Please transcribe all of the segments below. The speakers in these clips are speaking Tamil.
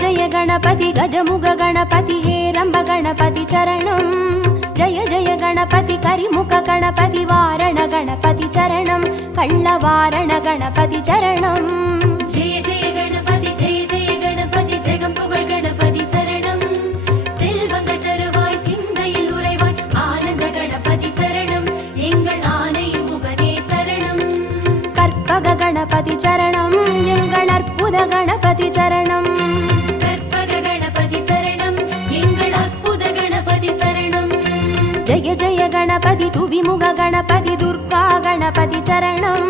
जय गणपति गजमुग गणपति हेरंब गणपति चरणं जय जय गणपति करिमुख गणपति वारण गणपति चरणं कल्लवारण गणपति चरणं जय जय गणपति जगம்புகழ் गणपति शरणं செல்வங்கள் தருவாய் சிந்தையில் உறைவாய் ஆனந்த கணபதி சரணம் எங்கள் ஆனை முகனே சரணம் கற்பக गणपति चरणं எங்கள் அற்புத गणपति चरणं கற்பக गणपति சரணம் எங்கள் அற்புத गणपति சரணம் जय जय गणपति துவிமுக गणपति दुर्गा गणपति चरणं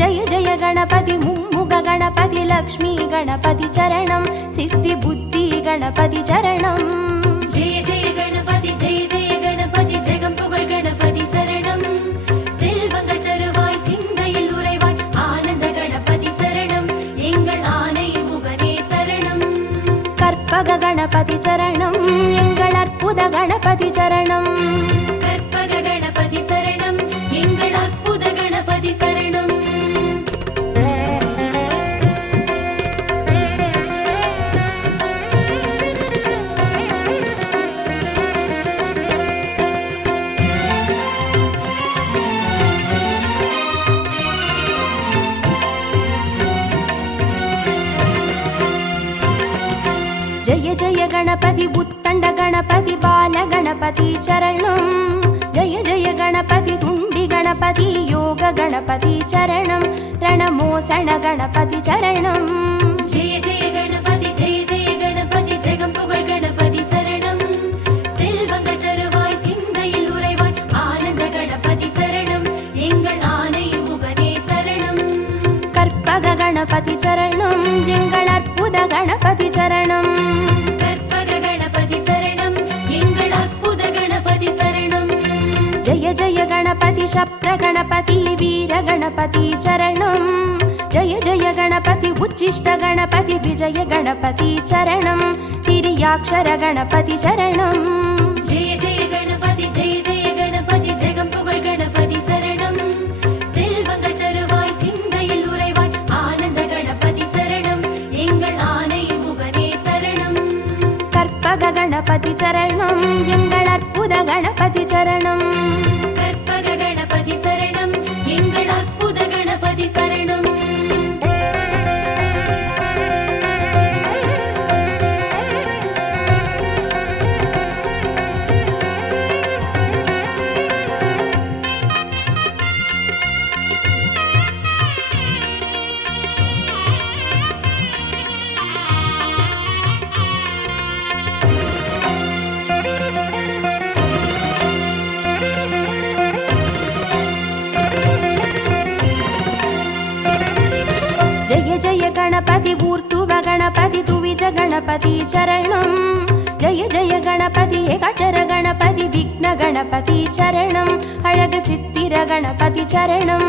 जय जय गणपति मुम्मुग गणपति लक्ष्मी गणपति चरणं सिद्धि बुद्धि गणपति चरणं जय जय गणपति जगம்புகழ் गणपति शरणं செல்வங்கள் தருவாய் சிந்தையில் உறைவாய் ஆனந்த கணபதி சரணம் எங்கள் ஆனை முகனே சரணம் கற்பக गणपति चरणं எங்கள் அற்புத गणपति चरणं கற்பக गणपति சரணம் எங்கள் அற்புத கணபதி சரணம் जय जय गणपति उत्तंड गणपति बाल गणपति चरणं जय जय गणपति तुंडी गणपति योग गणपति चरणं रणमोसण गणपति चरणं जय जय गणपति जगம்புகழ் गणपति शरणं செல்வங்கள் தருவாய் சிந்தையில் உறைவாய் ஆனந்த கணபதி சரணம் எங்கள் ஆனை முகனே சரணம் கற்பக गणपति चरणं எங்கள் அற்புத गणपति चरणं கற்பக गणपति சரணம் எங்கள் அற்புத கணபதி சரணம் जय जय गणपति शप्र गणपति वीर गणपति चरणं जय जय गणपति उच्चिष्ट गणपति विजय गणपति चरणं तिर्याक्षर गणपति चरणं जय जय गणपति जगம்புகழ் गणपति शरणं செல்வங்கள் தருவாய் சிந்தையில் உறைவாய் ஆனந்த கணபதி சரணம் எங்கள் ஆனை முகனே சரணம் கற்பக गणपति चरणं எங்கள் அற்புத गणपति चरणं கற்பக गणपति சரணம் எங்கள் அற்புத கணபதி சரணம் जय जय गणपति ऊर्ध्व गणपति तुविज गणपति चरणं जय जय गणपति एकाक्षर गणपति विघ्न गणपति चरणं अळग चित्तिर गणपति चरणं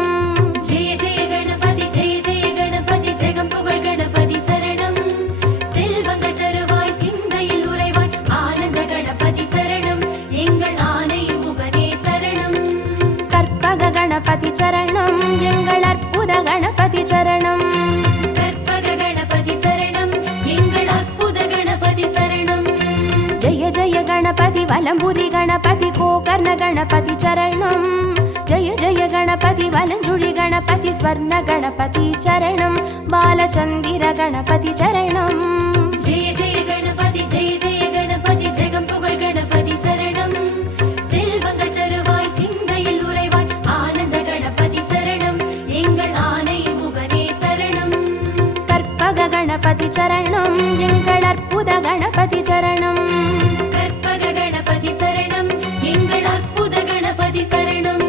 जय जय गणपति जगம்புகழ் गणपति शरणं செல்வங்கள் தருவாய் சிந்தையில் உறைவாய் ஆனந்த கணபதி சரணம் எங்கள் ஆனை முகனே சரணம் கற்பக गणपति चरणं எங்கள் அற்புத गणपति चरणं கற்பக गणपति சரணம் எங்கள் அற்புத கணபதி சரணம் जय जय गणपति वलंबुरी गणपति गोकर्ण गणपति चरणं जय जय गणपति वलंजुळि गणपति स्वर्ण गणपति चरणं बालचंदिर गणपति चरणं जय जय गणपति जगம்புகழ் गणपति शरणं செல்வங்கள் தருவாய் சிந்தையில் உறைவாய் ஆனந்த கணபதி சரணம் எங்கள் ஆனை முகனே சரணம் கற்பக गणपति चरणं எங்கள் அற்புத गणपति चरणं கற்பக गणपति சரணம் எங்கள் அற்புத கணபதி சரணம்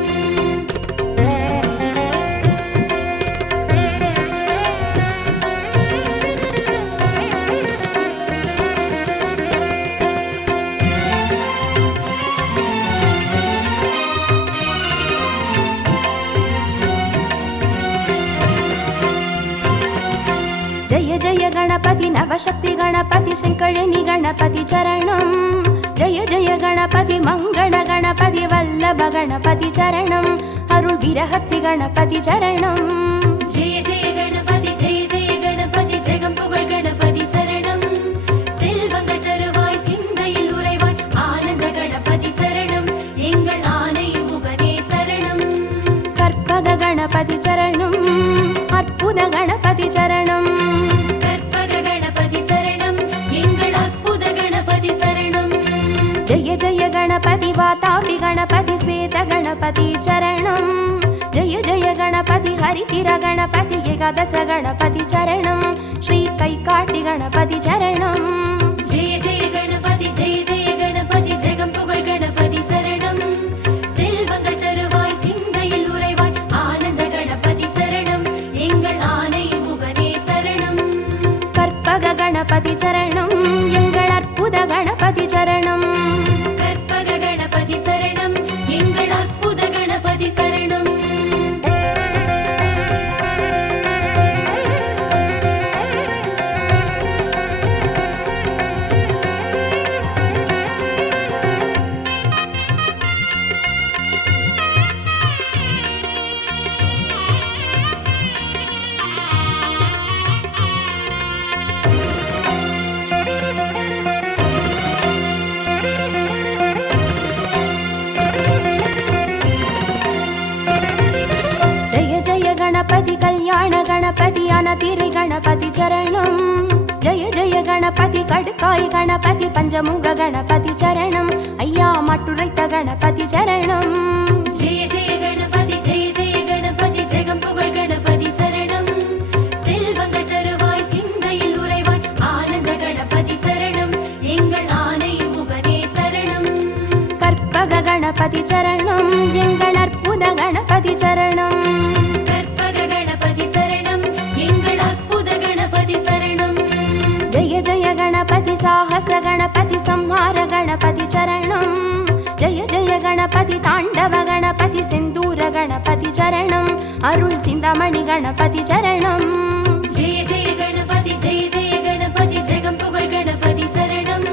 जय जय गणपति नवशक्ति गणपति शंकरिणी गणपति चरणं जय जय गणपति मंगल गणपति वल्लभ गणपति चरणं अरुள் विरहति गणपति चरणं जय जय गणपति जगம்புகழ் गणपति शरणं गणपति चरणं जय जय गणपति हरितिर गणपति एकादश गणपति चरणं श्री कैकाटि गणपति चरणं जय जय गणपति जगं पुगழ் गणपति शरणं செல்வங்கள் தருவாய் சிந்தையில் உறைவாய் ஆனந்த கணபதி சரணம் எங்கள் ஆனை முகனே சரணம் கற்பக गणपति चरणं எங்கள் அற்புத गणपति चरणं கற்பக கணபதி சரணம் எங்கள் அற்புத கணபதி சரணம் गणपति कल्याण गणपति अनतिरे गणपति चरणं जय जय गणपति कड़काय गणपति पंचमुख गणपति चरणं अय्या मट्टुरैत गणपति चरणं जय जय गणपति जगं पुगழ் गणपति शरणं செல்வங்கள் தருவாய் சிந்தையில் உறைவாய் ஆனந்த கணபதி சரணம் எங்கள் ஆனை முகனே சரணம் கற்பக गणपति चरणं எங்கள் அற்புத गणपति चरणं जय जय गणपति साहस गणपति संहार गणपति चरणं जय जय गणपति ताण्डव गणपति सिन्दूर गणपति चरणं अरुள் सिन्दामणि गणपति चरणं जय जय गणपति जगं पुगழ் गणपति शरणं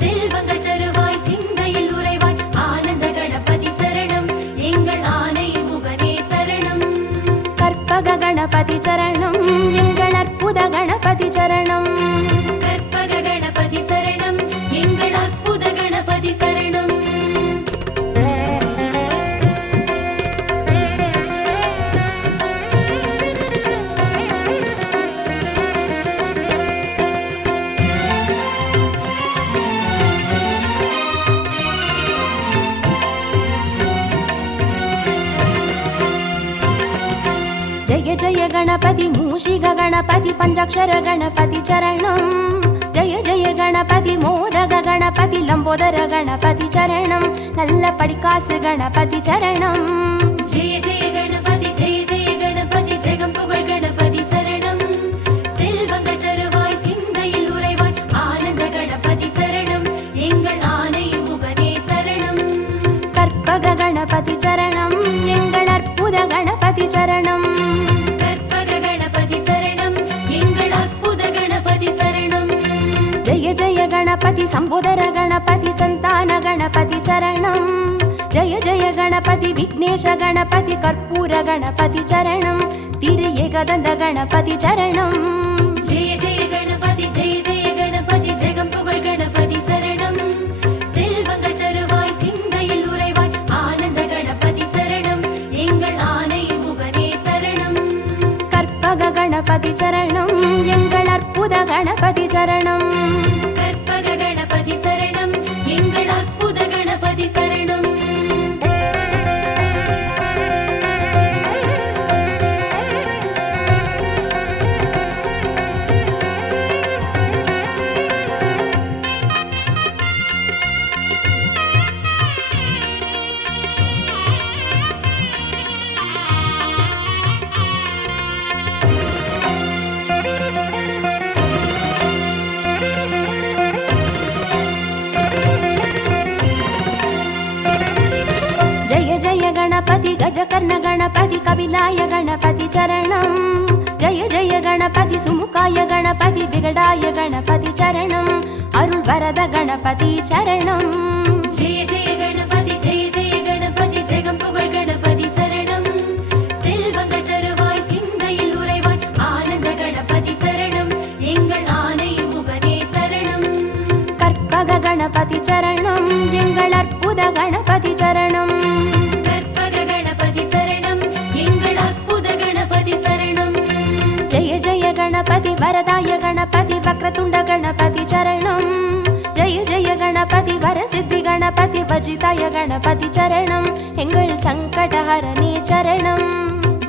செல்வங்கள் தருவாய் சிந்தையில் உறைவாய் ஆனந்த கணபதி சரணம் எங்கள் ஆனை முகனே சரணம் கற்பக गणपति चरणं எங்கள் அற்புத गणपति चरणं கற்பக கணபதி சரணம் எங்கள் அற்புத கணபதி சரணம் जय जय गणपति मूषिक गणपति पंचाक्षर गणपति चरणं जय जय गणपति मोदक गणपति लंबोदर गणपति चरणं नल्ल पडिकासु गणपति चरणं जय जय गणपति जगं पुगழ் गणपति शरणं செல்வங்கள் தருவாய் சிந்தையில் உறைவாய் ஆனந்த கணபதி சரணம் எங்கள் ஆனை முகனே சரணம் கற்பக गणपति चरणं எங்கள் அற்புத गणपति चरणं கற்பக கணபதி சரணம் எங்கள் அற்புத கணபதி சரணம் जय जय गणपति संबोधर गणपति संतान गणपति चरणं जय जय गणपति विघ्नेश गणपति कर्पूर गणपति चरणं तिरु एकदन्त गणपति चरणं जय जय गणपति जगं पुगழ் गणपति शरणं செல்வங்கள் தருவாய் சிந்தையில் உறைவாய் ஆனந்த கணபதி சரணம் எங்கள் ஆனை முகனே சரணம் கற்பக गणपति चरणं எங்கள் அற்புத गणपति चरणं கற்பக கணபதி சரணம் எங்கள் அற்புத கணபதி சரணம் गणपति गजकर्ण गणपति कपिलाय गणपति चरणं जय जय गणपति सुमुखाय गणपति विगडाय गणपति चरणं अरुள் वरद गणपति चरणं जय जय गणपति जगं पुगழ் गणपति शरणं செல்வங்கள் தருவாய் சிந்தையில் உறைவாய் ஆனந்த கணபதி சரணம் எங்கள் ஆனை முகனே சரணம் கற்பக गणपति चरणं எங்கள் அற்புத गणपति चरणं गणपति वरदाय गणपति वक्रतुंड गणपति चरणं जय जय गणपति वरसिद्धि गणपति சர்வஜிதாய கணபதி சரணம் எங்கள் சங்கடஹரணி சரணம்.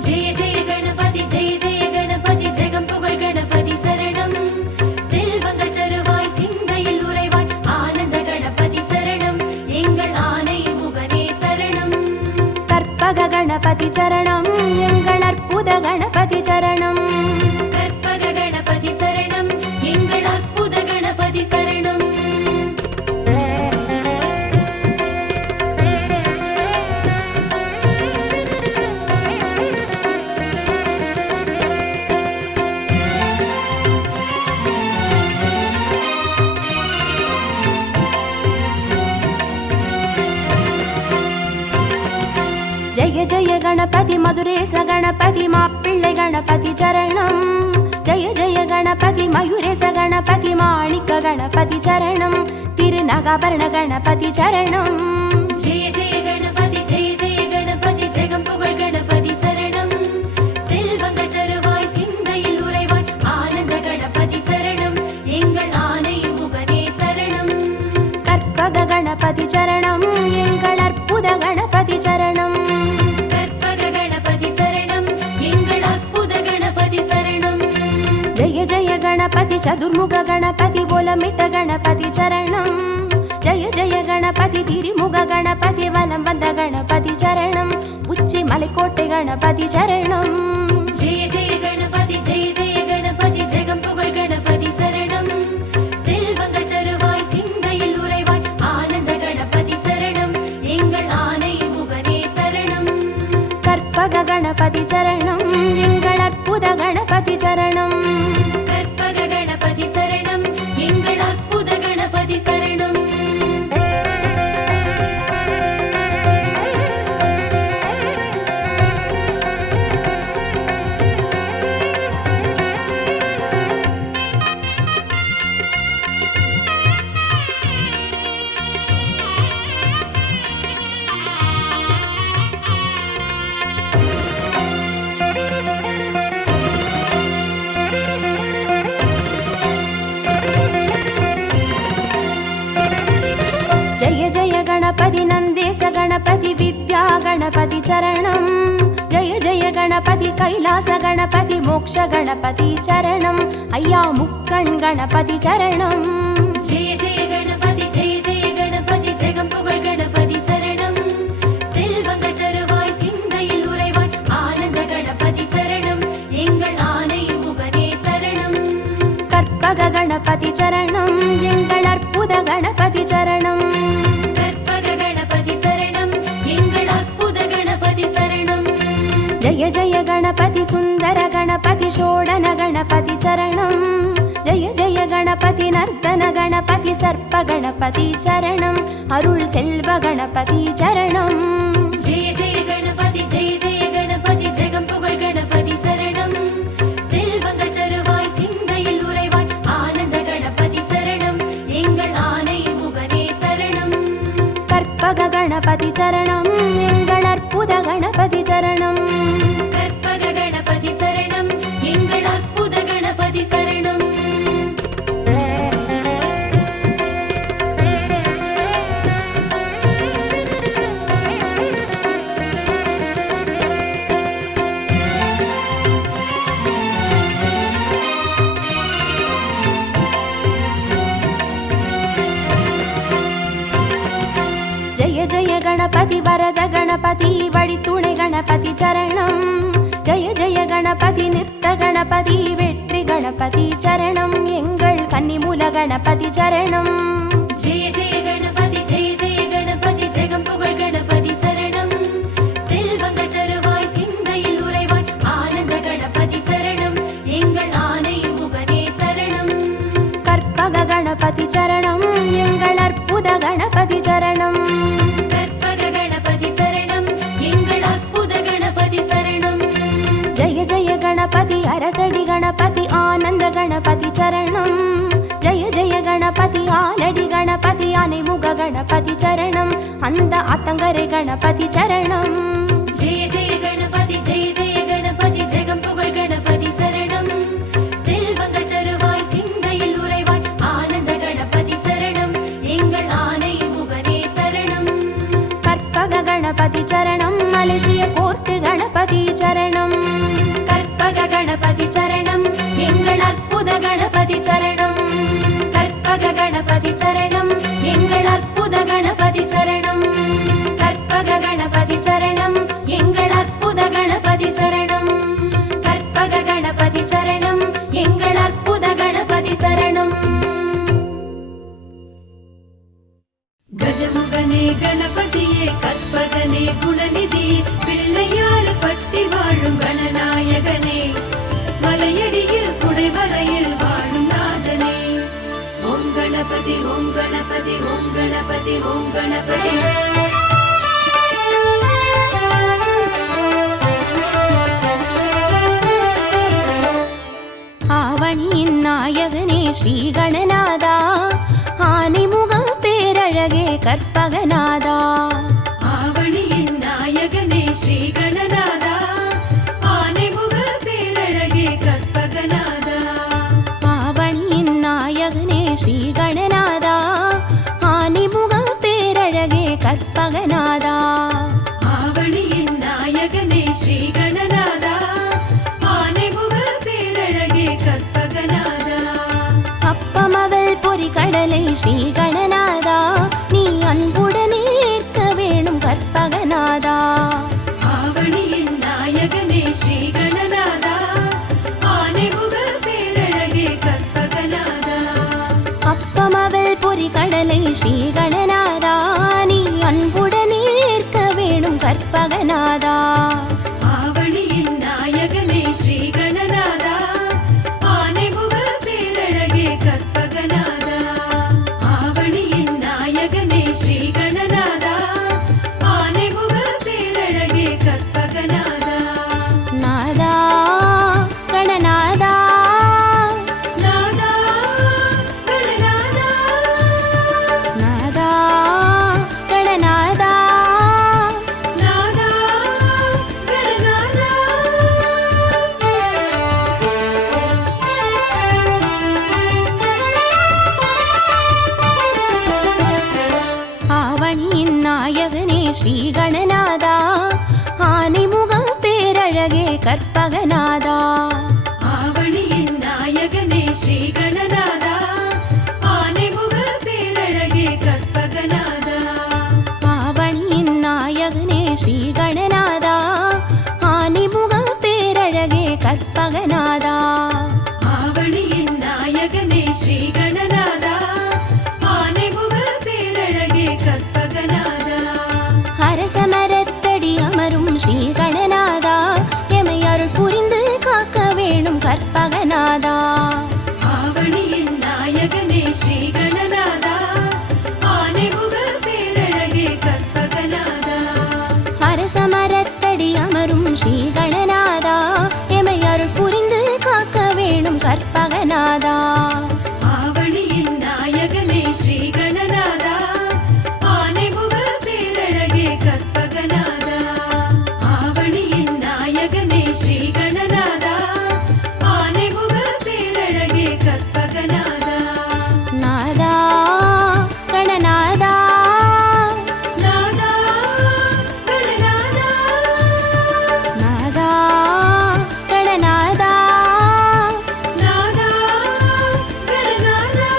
ஜெய ஜெய கணபதி ஜெய ஜெய கணபதி ஜெகம் புகழ் கணபதி சரணம். செல்வங்கள் தருவாய் சிந்தையில் உறைவாய் ஆனந்த கணபதி சரணம் எங்கள் ஆனை முகனே சரணம். கற்பக கணபதி சரணம் எங்கள் அற்புத கணபதி சரணம். கற்பக கணபதி சரணம் எங்கள் அற்புத கணபதி சரணம். ஜெய ஜெய கணபதி மதுரேச கணபதி மாப்பிள்ளை கணபதி சரணம். ஜெய ஜெய கணபதி மயூரேச கணபதி மாணிக்க கணபதி சரணம். திருநகாபரண கணபதி சரணம். ஜெய ஜெய கணபதி ஜெய ஜெய கணபதி ஜெகம் புகழ் கணபதி சரணம். செல்வங்கள் தருவாய் சிந்தையில் உறைவாய் ஆனந்த கணபதி சரணம் எங்கள் ஆனை முகனே சரணம். கற்பக கணபதி சரணம் எங்கள் அற்புத கணபதி சரணம். கற்பக கணபதி சரணம் எங்கள் அற்புத கணபதி சரணம். ஜெய ஜெய கணபதி சதுர்முக கணபதி போலமிட்ட கணபதி சரணம். ஜெய ஜெய கணபதி திரிமுக கணபதி வலம் வந்த கணபதி சரணம். உச்சி மலைக்கோட்டை கணபதி சரணம். ஜெய ஜெய கணபதி ஜெய ஜெய கணபதி ஜெகம் புகழ் கணபதி சரணம். செல்வங்கள் தருவாய் சிந்தையில் உறைவாய் ஆனந்த கணபதி சரணம் எங்கள் ஆனை முகனே சரணம். கற்பக கணபதி சரணம் எங்கள் அற்புத கணபதி சரணம். கற்பக கணபதி சரணம் எங்கள் அற்புத கணபதி சரணம். ஜெய ஜெய கணபதி நந்தேச கணபதி வித்யா கணபதி சரணம். ஜெய ஜெய கணபதி கைலாச கணபதி மோக்ஷ கணபதி சரணம். ஐயா முக்கண் கணபதி சரணம். ஜெய ஜெய கணபதி ஜெய ஜெய கணபதி ஜெகம் புகழ் கணபதி சரணம். செல்வங்கள் தருவாய் சிந்தையில் உறைவாய் ஆனந்த கணபதி சரணம் எங்கள் ஆனை முகனே சரணம். கற்பக கணபதி சரணம் எங்கள் அற்புத கணபதி சரணம். கற்பக கணபதி சரணம் எங்கள் அற்புத கணபதி சரணம். ஜெய ஜெய கணபதி சுந்தர கணபதி ஷோடன கணபதி சரணம். ஜெய ஜெய கணபதி நர்த்தன கணபதி சர்ப்ப கணபதி சரணம். அருள் செல்வ கணபதி சரணம். ஜெய ஜெய கணபதி ஜெய ஜெய கணபதி ஜெகம் புகழ் கணபதி சரணம். செல்வங்கள் தருவாய் சிந்தையில் உறைவாய் ஆனந்த கணபதி சரணம் எங்கள் ஆனை முகனே சரணம். கற்பக கணபதி சரணம் எங்கள் அற்புத கணபதி சரணம். கற்பக கணபதி சரணம் எங்கள் அற்புத கணபதி சரணம். ஜெய ஜெய கணபதி வரத கணபதி வழித்துணை கணபதி சரணம். ஜெய ஜெய கணபதி நிறுத்த கணபதி வெற்றி கணபதி சரணம் எங்கள் கன்னிமூல கணபதி சரணம். ஜெய ஜெய கணபதி ஜெய ஜெய கணபதி ஜெகம் புகழ் கணபதி சரணம். செல்வங்கள் தருவாய் சிந்தையில் உறைவாய் ஆனந்த கணபதி சரணம் எங்கள் ஆனை முகனே சரணம். கற்பக கணபதி சரணம் எங்கள் அற்புத கணபதி சரணம். கற்பக கணபதி சரணம் எங்கள் அற்புத கணபதி சரணம். ஜெய ஜெய கணபதி அரசடி கணபதி ஆனந்த கணபதி சரணம். ஜெய ஜெய கணபதி ஆலடி கணபதி அனைமுக கணபதி சரணம். அந்த ஆத்தங்கரை கணபதி சரணம். ஜெய ஜெய கணபதி ஜெய ஜெய கணபதி ஜெகம் புகழ் கணபதி சரணம். செல்வங்கள் தருவாய் சிந்தையில் உறைவாய் ஆனந்த கணபதி சரணம் எங்கள் ஆனை முகனே சரணம். ಗಣಪತಿ ಓಂ ಗಣಪತಿ ஆவணியின் நாயகனே ஸ்ரீ கணநாதா ஆனைமுக பேரழகே கற்பகநாதா ஆவணியின் நாயகனே ஸ்ரீ கணநாதா ஆனைமுக பேரழகே கற்பகநாதா ஆவணியின் நாயகனே ஸ்ரீ கணநாதா ஆனைமுக பேரழகே கற்பகநாதா ஆவணியின் நாயகனே ஸ்ரீ கணநாதா ஆனைமுக பேரழகே கற்பகநாதா அப்பமவள் பொறி கடலை ஸ்ரீ கணநாதா நீ அன்புடனே ஏற்க வேணும் கற்பகநாதா ஆவணியின் நாயகனே ஸ்ரீ கணநாதா ஆனைமுக பேரழகே கற்பகநாதா அப்பமவள் பொறி கடலை ஸ்ரீ கணநாதா நீ அன்புடனே ஏற்க வேணும் கற்பகநாதா ஆவணியின் நாயகனே ஸ்ரீ கணநாதா ஆனைமுக பேரழகே கற்பகநாதா ஆவணியின் நாயகனே ஸ்ரீ கணநாதா ஆனைமுக பேரழகே கற்பகநாதா நாதா கணநாதா நாதா கணநாதா நாதா கணநாதா நாதா கணநாதா ஆவணியின் நாயகனே ஸ்ரீ கணநாதா ஆனைமுக பேரழகே கற்பகநாதா ஆவணியின் நாயகனே ஸ்ரீ கணநாதா ஆனைமுக பேரழகே கற்பகநாதா ஆவணியின் நாயகனே ஸ்ரீ கணநாதா ஆனைமுக பேரழகே கற்பகநாதா ஆவணியின் நாயகனே ஸ்ரீ கணநாதா ஆனைமுக பேரழகே கற்பகநாதா அரசமரத்தடி அமரும் ஸ்ரீ கணநாதா எமை அருள் புரிந்து காக்க வேணும் கற்பகநாதா ஆவணியின் நாயகனே ஸ்ரீ கணநாதா ஆனைமுக பேரழகே கற்பகநாதா அரசமரத்தடி அமரும் ஸ்ரீ கணநாதா எமை அருள் புரிந்து காக்க வேணும் கற்பகநாதா ஆவணியின் நாயகனே ஸ்ரீ கணநாதா ஆனைமுக பேரழகே கற்பகநாதா ஆவணியின் நாயகனே ஸ்ரீ கணநாதா ஆனைமுக பேரழகே கற்பகநாதா நாதா கணநாதா நாதா கணநாதா நாதா கணநாதா நாதா கணநாதா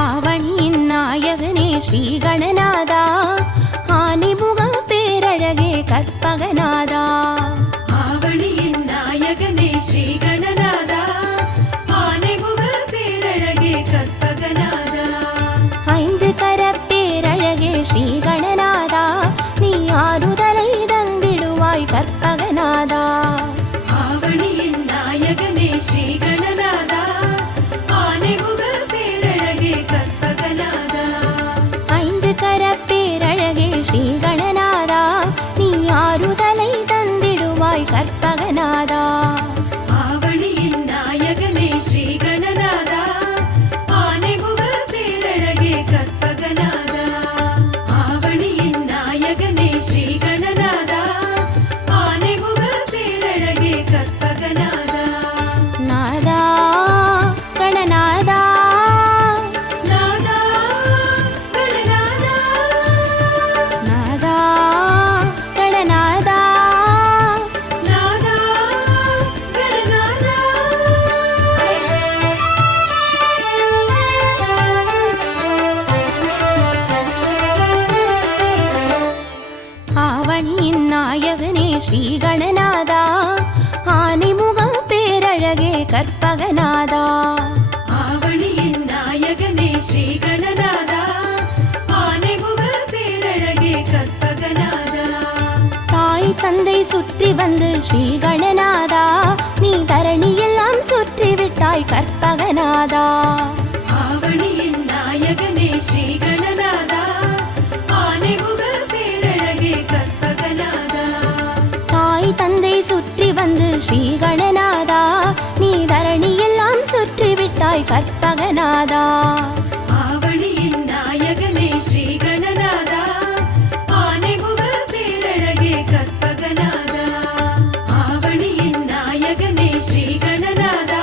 ஆவணியின் நாயகனே ஸ்ரீ கணநாதா ஆனைமுக பேரழகே கற்பகநாதா ஆவணியின் நாயகனே ஸ்ரீ கணநாதா ஆனைமுக பேரழகே கற்பகநாதா ஐந்து கரப்பேரழகே ஸ்ரீ கணநாதா நீ ஆறுதலை தந்திடுவாய் கற்பகநாதா ஆவணியின் நாயகனே ஸ்ரீ கணநாதா ஆனைமுக பேரழகே கற்பகநாதா ஐந்து கர சுற்றி வந்து ஸ்ரீ கணநாதா நீ தரணியெல்லாம் சுற்றி விட்டாய் கற்பகநாதா. ஆவணியின் நாயகனே ஸ்ரீ கணநாதா ஆனைமுக பேரழகே கற்பகநாதா. தாய் தந்தை சுற்றி வந்து ஸ்ரீ கணநாதா நீ தரணியெல்லாம் சுற்றி விட்டாய் கற்பகநாதா. ஆவணியின் நாயகனே ஸ்ரீ கணநாதா ஆனைமுக பேரழகே கற்பகநாதா. ஆவணியின் நாயகனே ஸ்ரீ கணநாதா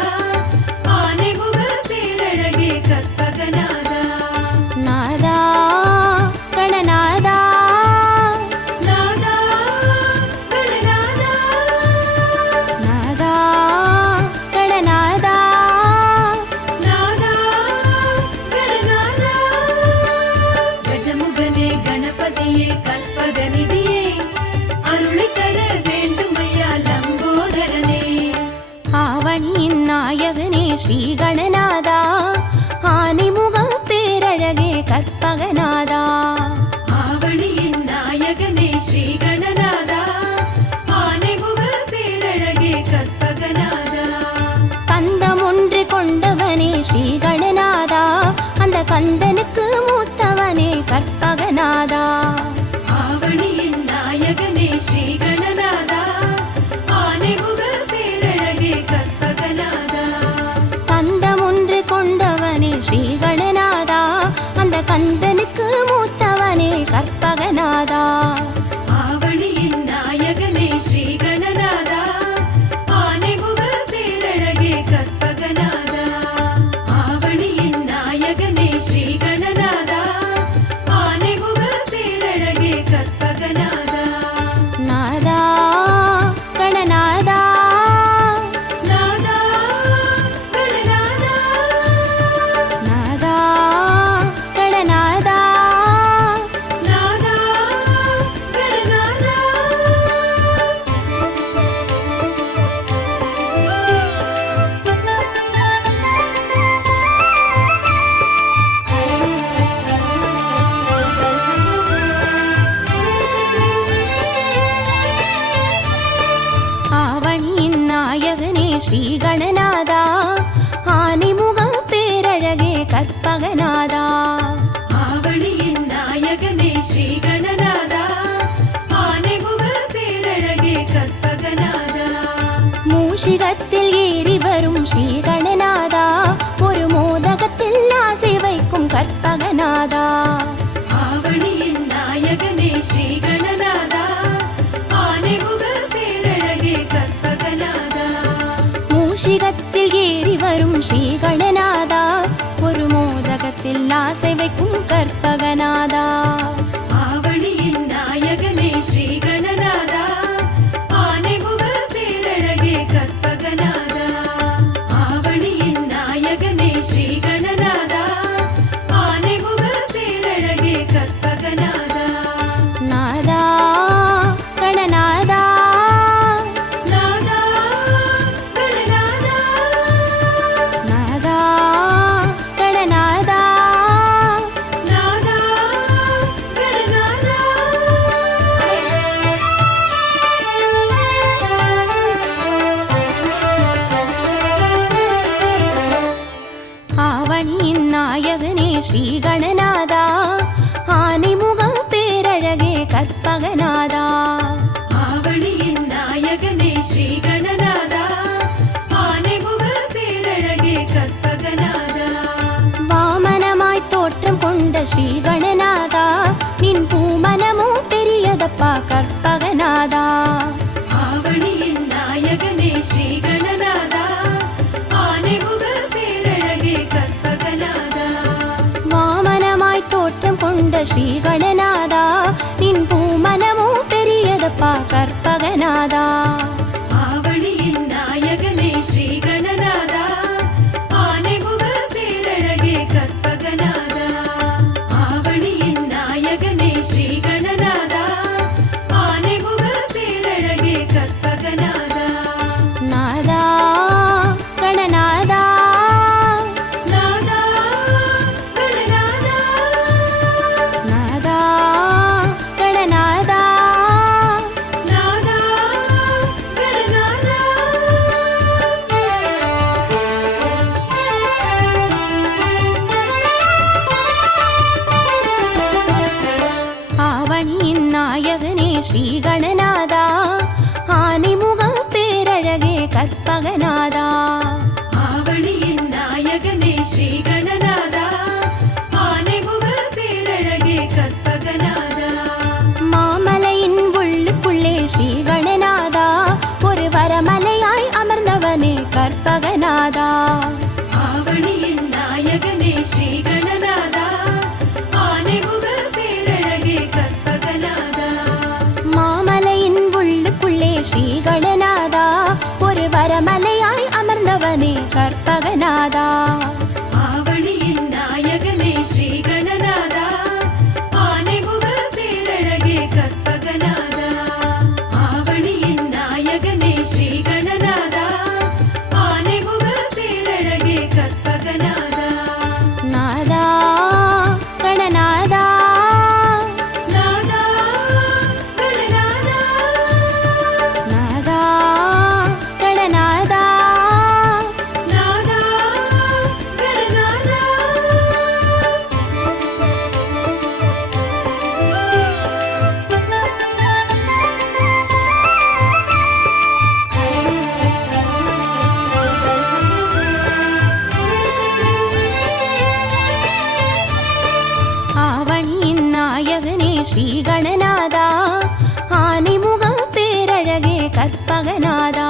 ஆனைமுக பேரழகே கற்பகநாதா. நாதா கணநாதா நாதா கணநாதா நாதா கணநாதா நாதா கணநாதா. கஜமுகனே கணபதியே கற்பகநிதியே அருளை தர வேண்டுமையா லம்போதரனே. ஆவணியின் நாயகனே ஸ்ரீ கணநாதா ஆனைமுக பேரழகே கற்பகநாதா. ஆவணியின் நாயகனே ஸ்ரீ கணநாதா ஆனைமுக பேரழகே கற்பகநாதா. கந்தம் ஒன்று கொண்டவனே ஸ்ரீ கணநாதா அந்த கந்தனுக்கு மூத்தவனே கற்பகநாதா. ஆவணியின் நாயகனே ஸ்ரீ கணநாதா ஆனைமுக பேரழகே கற்பகநாதா. கந்தம் ஒன்று கொண்டவனே ஸ்ரீ கணநாதா அந்த கந்தனுக்கு மூத்தவனே கற்பகநாதா. ஆவணியின் நாயகனே ஸ்ரீ கணநாதா ஆனைமுக பேரழகே கற்பகநாதா. ஆவணியின் நாயகனே ஸ்ரீ கணநாதா ஆனைமுக பேரழகே கற்பகநாதா. நாதா கணநாதா நாதா கணநாதா நாதா கணநாதா நாதா கணநாதா. ஆவணியின் நாயகனே ஸ்ரீ கணநாதா ஆனைமுக பேரழகே கற்பகநாதா. ஆவணியின் நாயகனே ஸ்ரீ கணநாதா ஆனைமுக பேரழகே கற்பகநாதா. மூஷிகத்தில் ஏறி வரும் ஸ்ரீ கணநாதா ஒரு மோதகத்தில் ஆசை வைக்கும் கற்பகநாதா. ஆவணியின் நாயகனே ஸ்ரீ கணநாதா ஆனைமுக பேரழகே கற்பகநாதா. மூஷிகத்தில் ஏறி வரும் ஸ்ரீ கணநாதா ஒரு மோதகத்தில் ஆசை வைக்கும் கற்பகநாதா. ஆவணியின் நாயகனே ஸ்ரீ கணநாதா ஆனைமுக பேரழகே கற்பகநாதா. ஆவணியின் நாயகனே ஸ்ரீ கணநாதா ஆனைமுக பேரழகே கற்பகநாதா. நாதா கணநாதா நாதா கணநாதா நாதா கணநாதா நாதா கணநாதா. ஆவணியின் நாயகனே ஸ்ரீ கணநாதா ஆனைமுக பேரழகே கற்பகநாதா. ஆவணியின் நாயகனே ஸ்ரீ கணநாதா ஆனைமுக பேரழகே கற்பகநாதா. வாமனமாய் தோற்றம் கொண்ட ஸ்ரீ கணநாதா நின் பூமனமோ பெரியதப்பா கற்பகநாதா. ஆவணியின் நாயகனே ஸ்ரீ கணநாதா ஆனைமுக பேரழகே கற்பகநாதா. வாமனமாய் தோற்றம் கொண்ட ஸ்ரீ கணநாதா நின் பூமனமோ பெரியதப்பா கற்பகநாதா. ஆவணியின் நாயகனே ஸ்ரீ கணநாதா ஆனைமுக பேரழகே கற்பகநாதா. ஆவணியின் நாயகனே ஸ்ரீ கணநாதா ஆனைமுக பேரழகே கற்பகநாதா. நாதா கணநாதா நாதா கணநாதா நாதா ஸ்ரீ கணநாதா ஆனைமுக பேரழகே கற்பகநாதா மாமலையின் உள்ளுக்குள்ளே ஸ்ரீ கணநாதா ஒரு வரமலையாய் அமர்ந்தவனே கற்பகநாதா ஆவணியின் நாயகனே ஸ்ரீ கணநாதா ஆனைமுக பேரழகே கற்பகநாதா மாமலையின் உள்ளுக்குள்ளே ஸ்ரீ கணநாதா ஒரு வரமலையாய் அமர்ந்தவனே கற்பகநாதா ஆவணியின் நாயகனே ஸ்ரீ கணநாதா ஆனைமுக பேரழகே கற்பகநாதா ஆவணியின் நாயகனே ஸ்ரீ கணநாதா ஆனைமுக பேரழகே கற்பகநாதா நாதா கணநாதா நாதா கணநாதா நாதா கணநாதா நாதா கணநாதா ஆவணியின் நாயகனே ஸ்ரீ கணநாதா ஆனைமுக பேரழகே கற்பகநாதா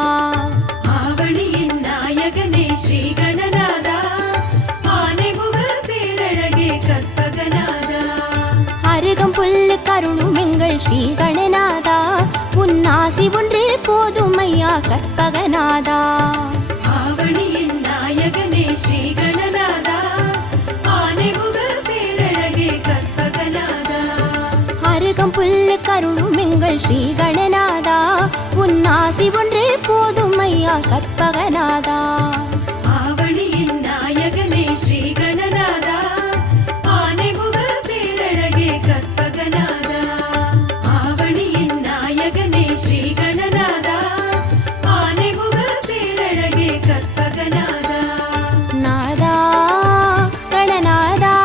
ஆவணியின் நாயகனே ஸ்ரீ கணநாதா ஆனைமுக பேரழகே கற்பகநாதா அருகம் புல்லு கருணும் எங்கள் ஸ்ரீ கணநாதா உன்னாசி ஒன்றே போதும் ஐயா கற்பகநாதா ஆவணியின் நாயகனே ஸ்ரீ கணநாதா ஆனைமுக பேரழகே கற்பகநாதா அருகம் புல்லு கருணும் எங்கள் ஸ்ரீ கணநாதா உன்னாசி ஒன்றே போதும் ஐயா கற்பகநாதா ஆவணியின் நாயகனே ஸ்ரீ கணநாதா ஆனைமுக பேரழகே கற்பகநாதா ஆவணியின் நாயகனே ஸ்ரீ கணநாதா ஆனைமுக பேரழகே கற்பகநாதா நாதா கணநாதா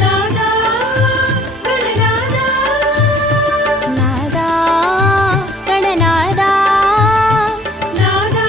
நாதா கணநாதா நாதா கணநாதா நாதா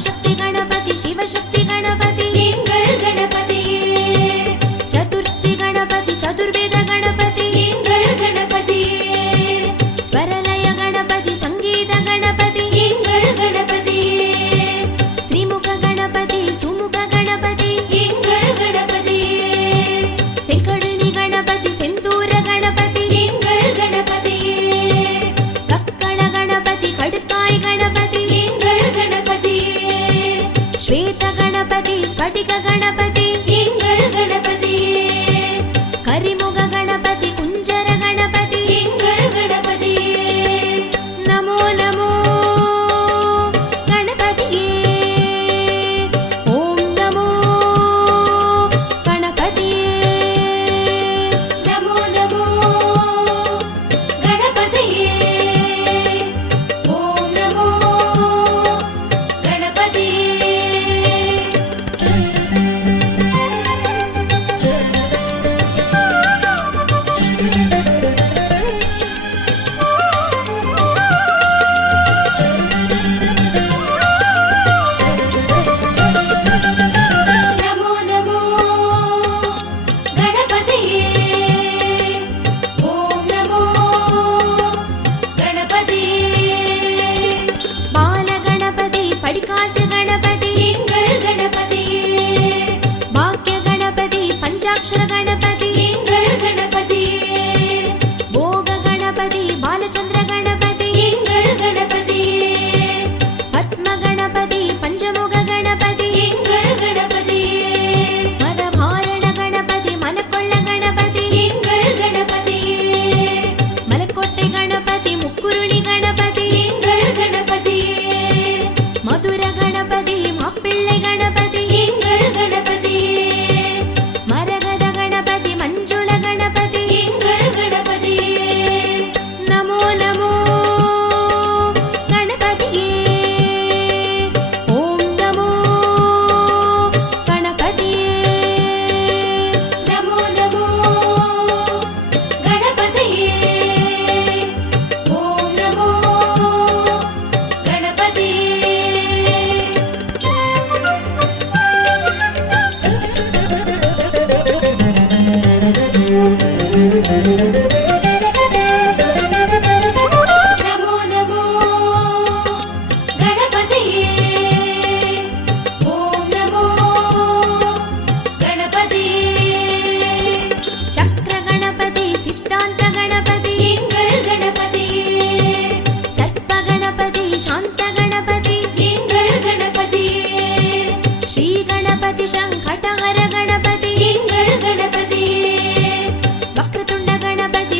நவசக்தி கணபதி சிவசக்தி கணபதி எங்கள் கணபதியே சதுர்த்தி கணபதி சதுர்வேத கணபதி எங்கள் கணபதியே ஸ்வரலய கணபதி சங்கீத கணபதி எங்கள் கணபதியே திரிமுக கணபதி சுமுக கணபதி எங்கள் கணபதியே செங்கழுனி கணபதி செந்தூர கணபதி எங்கள் கணபதியே கக்கண கணபதி கடுக்காய் கணபதி எங்கள் கணபதியே ஸ்வேத கணபதி ஸ்படிக கணபதி எங்கள் கணபதியே கரிமுக கணபதி குஞ்சர கணபதி எங்கள் கணபதியே நமோ நமோ கணபதியே ஓம் நமோ கணபதியே நமோ நமோ கணபதியே ஓம் நமோ கணபதியே நமோ நமோ கணபதியே ஓம் நமோ கணபதியே பால கணபதி படிகாசு கணபதி எங்கள் கணபதியே பாக்ய கணபதி பஞ்சாட்சர கணபதி எங்கள் கணபதியே போக கணபதி பாலச்சந்திர கணபதி எங்கள் கணபதியே பத்ம கணபதி பஞ்சமுக கணபதி எங்கள் கணபதியே மதபாரண கணபதி மலக்கொள்ள கணபதி எங்கள் கணபதியே மலக்கோட்டை கணபதி முக்குருணி கணபதி எங்கள் கணபதியே மதுர கணபதி மாப்பிள்ளை கணபதி எங்கள் கணபதியே மரகத கணபதி மஞ்சுள கணபதி எங்கள் கணபதியே நமோ நமோ கணபதியே ஓம் நமோ கணபதியே நமோ நமோ கணபதியே ஓம் நமோ கணபதியே நமோ நமோ கணபதியே ஓம் நமோ கணபதியே சக்கர கணபதி சித்தாந்த கணபதி எங்கள் கணபதியே சர்ப்ப கணபதி சாந்த கணபதி எங்கள் கணபதியே ஸ்ரீ கணபதி சங்கடஹர கணபதி எங்கள் கணபதியே வக்ரதுண்ட கணபதி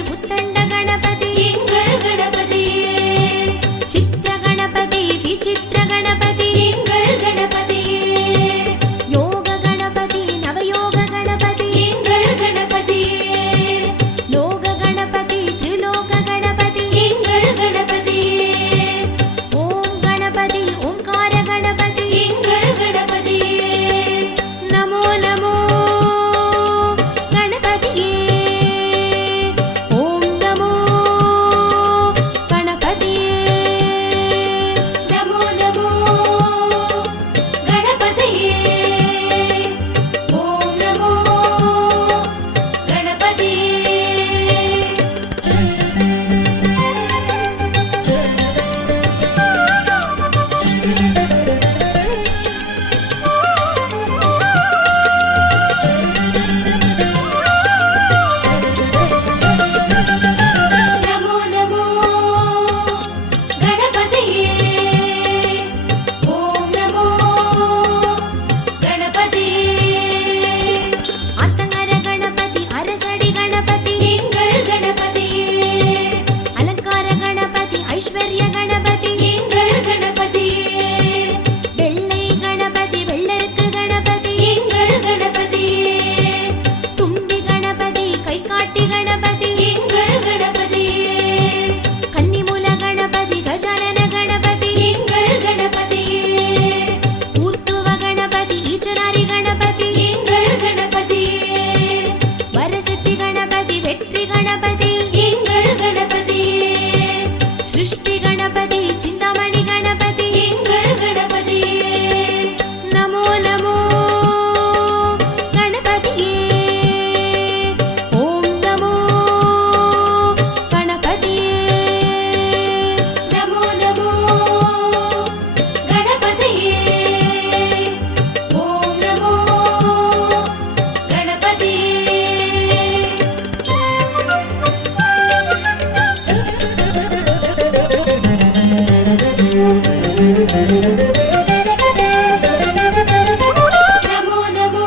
ನಮೋ ನಮೋ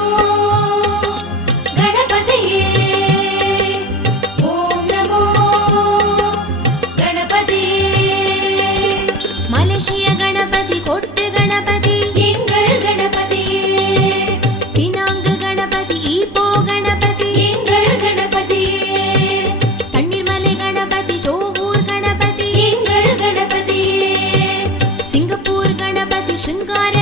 ಗಣಪತಿಯೇ ಓಂ ನಮೋ ಗಣಪತಿಯೇ மலேசிய கணபதி கொட்டு கணபதி எங்கள் கணபதியே பினாங்கு கணபதி ஈப்போ கணபதி எங்கள் கணபதியே தண்ணீர்மலை கணபதி ஜோகூர் கணபதி எங்கள் கணபதியே சிங்கப்பூர் கணபதி சிங்கார